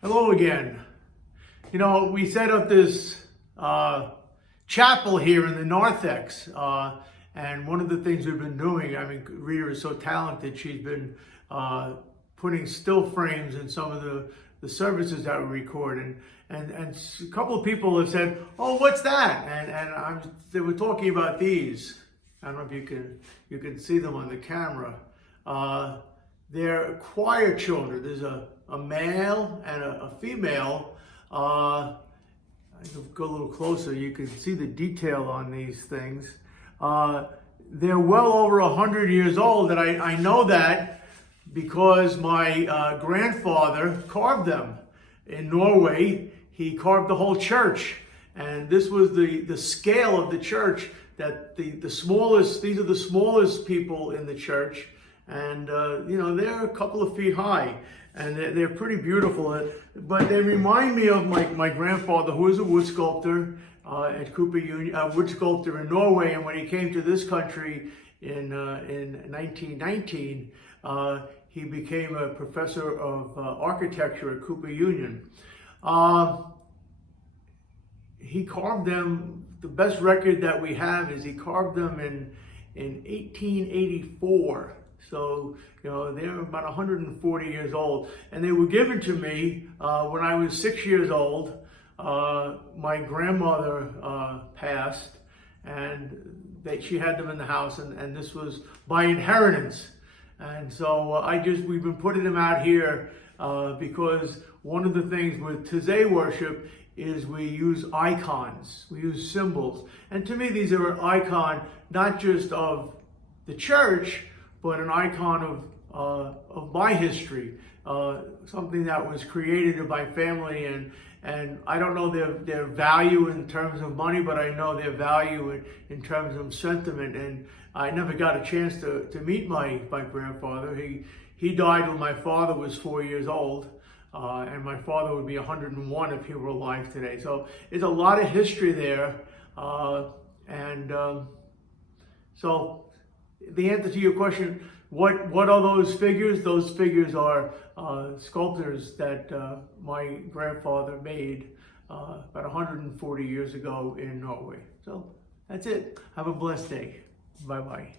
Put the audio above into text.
Hello again. You know, we set up this chapel here in the narthex, and one of the things we've been doing, I mean, Rita is so talented, she's been putting still frames in some of the services that we record, and a couple of people have said, "Oh, what's that?" And they were talking about these. I don't know if you can see them on the camera. They're choir children. There's a male and a female. I can go a little closer. You can see the detail on these things. They're well over 100 years old, and I know that because my grandfather carved them in Norway. He carved the whole church, and this was the scale of the church. That the smallest. These are the smallest people in the church. And, you know, they're a couple of feet high, and they're pretty beautiful. But they remind me of my grandfather, who was a wood sculptor at Cooper Union, wood sculptor in Norway. And when he came to this country in 1919, he became a professor of architecture at Cooper Union. He carved them. The best record that we have is he carved them in 1884. So, you know, they're about 140 years old. And they were given to me when I was 6 years old. My grandmother passed, and she had them in the house, and this was by inheritance. And so we've been putting them out here because one of the things with Taizé worship is we use icons, we use symbols. And to me, these are an icon not just of the church, but an icon of my history, something that was created in my family, and I don't know their value in terms of money, but I know their value in terms of sentiment. And I never got a chance to meet my grandfather. He died when my father was 4 years old, and my father would be 101 if he were alive today. So there's a lot of history there, so the answer to your question, what are those figures? Those figures are sculptures that my grandfather made about 140 years ago in Norway. So that's it. Have a blessed day. Bye-bye.